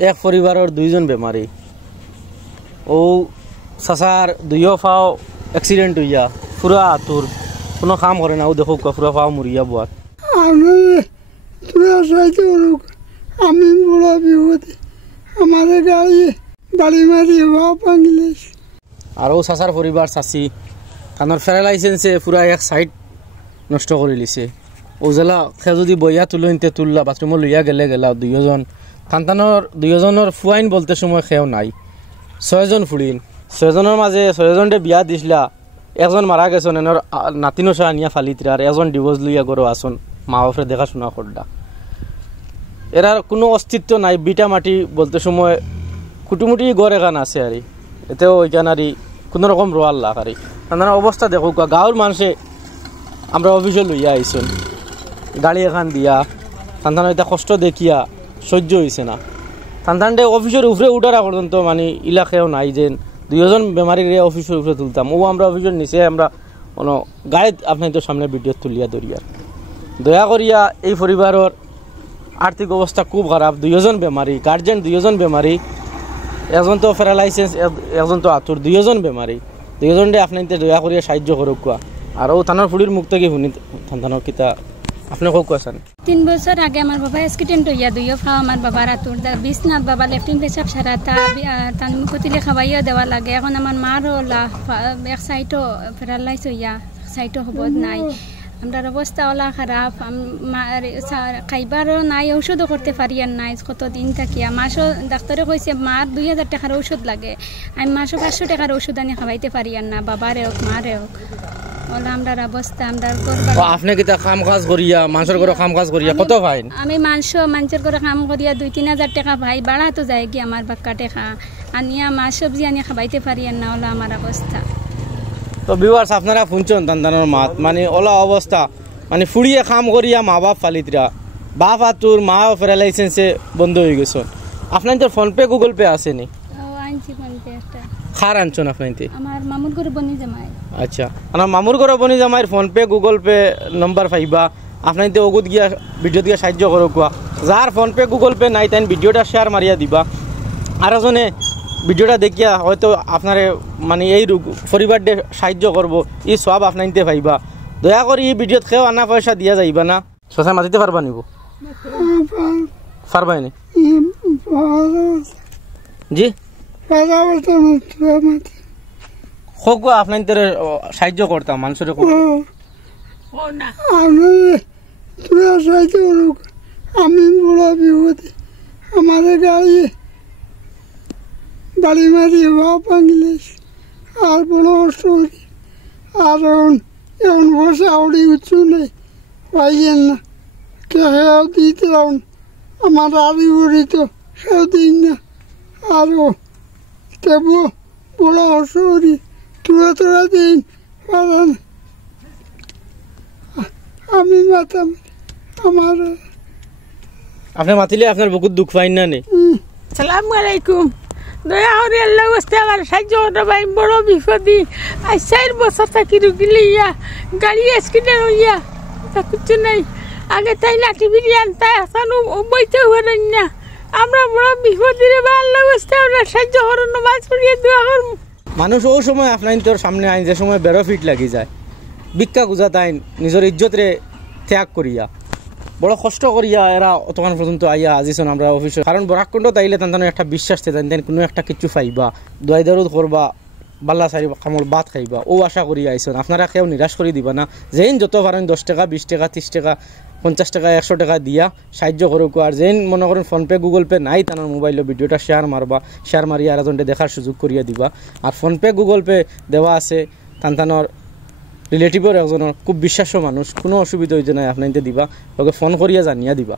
এক পরিবারের দুইজন বেমারি ও চাচার দুইও ফাও অ্যাক্সিডেন্ট হইয়া পুরা আতুর কোনো কাম করে না ও দেখো পুরা ফাও মরিয়া বুয়াত আমি বড় বিপদে আমাদের গাড়ি বাড়ি মারি ভাঙিলে আর ও চাচার পরিবার চাচি কারণ প্যারালাইসেন্সে পুরা এক সাইড নষ্ট করে লিছে ও জেলা সে যদি বইয়া তুলতে তুললা বাথরুমে লইয়া গেলা দুইজন সন্তানের দুইজনের ফুয়াইন বলতে সময় সেও নাই 6 জন ফুড়িন 6 জনের মাঝে 6 জনরে বিয়া দিছিলা একজন মারা গেছেন এনার নাতিনো সা নিয়া ফালিতরা আর একজন ডিভোর্স লইয়া গরো আসন মা বাপরে দেখাশোনা করডা এরার কোনো অস্তিত্ব নাই বিটা মাটি বলতে সময় কুটুমুটি গড় এখান আছে আর এতেও ওইখান আর কোনো রকম রোয়াল লাখ আর আপনারা অবস্থা দেখো গাঁৱৰ মানুষে আমরা অফিসে লইয়া আইসন গাড়ি এখান দিয়া সন্তান এটা কষ্ট দেখিয়া সহ্য হয়েছে না সন্তানটা অফিসের উপরে উঠারা পর্যন্ত মানে ইলাকাও নাই যে দুইজন বেমারির অফিসের উপরে তুলতাম ও আমরা অফিসের নিচে আমরা কোনো গাড়িত আপনি তো সামনে ভিডিও তুলিয়া দরিয়ার দয়া করিয়া এই পরিবারের আর্থিক অবস্থা খুব খারাপ দুইজন বেমারি গার্জেন দুইজন বেমারি একজন তো প্যারালাইসিস একজন তো আতুর দুইজন বেমারি দুইজনরে আপনি দয়া করিয়া সাহায্য করুক কোয়া আর ও থানার ফুড়ির মুখ থেকে শুনি থানার কিতা আপনি কোক কোয়াছেন 3 বছর আগে আমার বাবা অ্যাক্সিডেন্ট হইয়া দুইও ফাও আমার বাবার আতুর বিছনাথ বাবা লেফটিন পেশাব সারাতা তান মুখতিলে খাওয়াইয়া দেওয়া লাগে এখন আমার মারও এক সাইডও প্যারালাইজ হইয়া সাইডও হবদ নাই আমার অবস্থা ওলা খারাপ খাইবারও নাই ঔষধও করতে পারি আর নাই কতদিন থাকিয়া মাসও ডাক্তারে কইছে মার 2000 টাকার ঔষধ লাগে আমি মাসও 500 টাকার ঔষধ আনি খাওয়াইতে পারি আর না বাবারে হোক মারে হোক ওলা আমরার অবস্থা আমরার করবার আপনি কিতা কাম কাজ করিয়া মানুষের ঘরে কাম কাজ করিয়া কত পাইন আমি মানুষের ঘরে কাম করিয়া 2-3000 টাকা পাই বাড়া তো যায় কি আমার বাক্কা টাকা আনিয়া মাছ সবজি আনি খাওয়াইতে পারি আর না ওলা আমার অবস্থা তো ভিউয়ার্স আপনারা শুনছেন তান্তানোর মাত মানে ওলা অবস্থা মানে ফুড়িয়ে কাম করিয়া মা বাপ ফালিতরা বাপ আতুর মা প্যারালাইসেন্সে বন্ধ হয়ে গেছে আপনার তো ফোন পে গুগল পে আসেনি আনছি ফোন পে একটা খার আনছেন আপনাইতে আমার মামুর ঘরে বনি জামাই আচ্ছা আমার মামুর ঘরে বনি জামাইয়ের ফোন পে গুগল পে নম্বর পাইবা আপনাইতে ওগুত গিয়া ভিডিও দিয়া সাহায্য করো কোয়া যার ফোন পে গুগল পে নাই তাই ভিডিওটা শেয়ার মারিয়া দিবা আর জনে ভিডিওটা দেখিয়া হয়তো আপনার মানে এই পরিবারকে সাহায্য করবো এই সব আপনাইতে পাইবা দয়া করে এই ভিডিওত খেয়েও আনা পয়সা দিয়া যাইবা না শশা মাতিতে পারবা নিব পারবাই নি জি হোক আপনার সাহায্য করতাম মানুষের আমি বড় বিপদে আমাদের গাড়ি বাড়ি মারি ভাঙিলে আর বড় অসুবিধা আর এখন বসে আউড়ি উঁচু নেই পাইয়েন না কেউ দিতে আমার আড়ি উড়ি তো সেও দিন না আরও তবু বড় অসুবিধা তোরা দিন পারেন আমি মাতাম আমার আপনি মাতিলে আপনার বহুত দুঃখ পাইন না নে সালাম আলাইকুম দয়া করে আল্লাহ বস্তে আমার সাহায্য করতে ভাই বড় বিপদি আজ 4 বছর থাকি রুগী লইয়া গাড়ি অ্যাক্সিডেন্ট হইয়া তা কিছু নাই আগে তাই লাঠি বিরিয়ান তাই আসানো বইতে হলেন না আমরা বড় বিপদি রে আল্লাহ বস্তে আমরা সাহায্য করুন নামাজ পড়িয়ে দোয়া করুন মানুষ ও সময় আপনার তোর সামনে আইন যে সময় বেরো ফিট লাগি যায় ভিক্ষা গুজা তাইন নিজের ইজ্জত রে ত্যাগ করিয়া বড় কষ্ট করিয়া এরা অতক্ষণ পর্যন্ত আইয়া আজিছেন আমরা অফিসে কারণ বরাকণ্ড তাইলে তান একটা বিশ্বাস তেন তেন কোনো একটা কিছু পাইবা দোয়াই দরুদ করবা বাল্লা সারি কামড় ভাত খাইবা ও আশা করি আইছেন আপনারা কেউ নিরাশ করে দিবা না যেন যত পারেন 10 টাকা 20 টাকা 30 টাকা 50 টাকা 100 টাকা দিয়া সাহায্য করুক আর যেন মনে করেন ফোনপে গুগল পে নাই তার মোবাইলে ভিডিওটা শেয়ার মারবা শেয়ার মারিয়া আর জনটা দেখার সুযোগ করিয়া দিবা আর ফোনপে গুগল পে দেওয়া আছে তান্তানোর রিলেটিভর একজনের খুব বিশ্বাস্য মানুষ কোনো অসুবিধা হইতে নাই আপনাইতে দিবা ওকে ফোন করিয়া জানিয়া দিবা।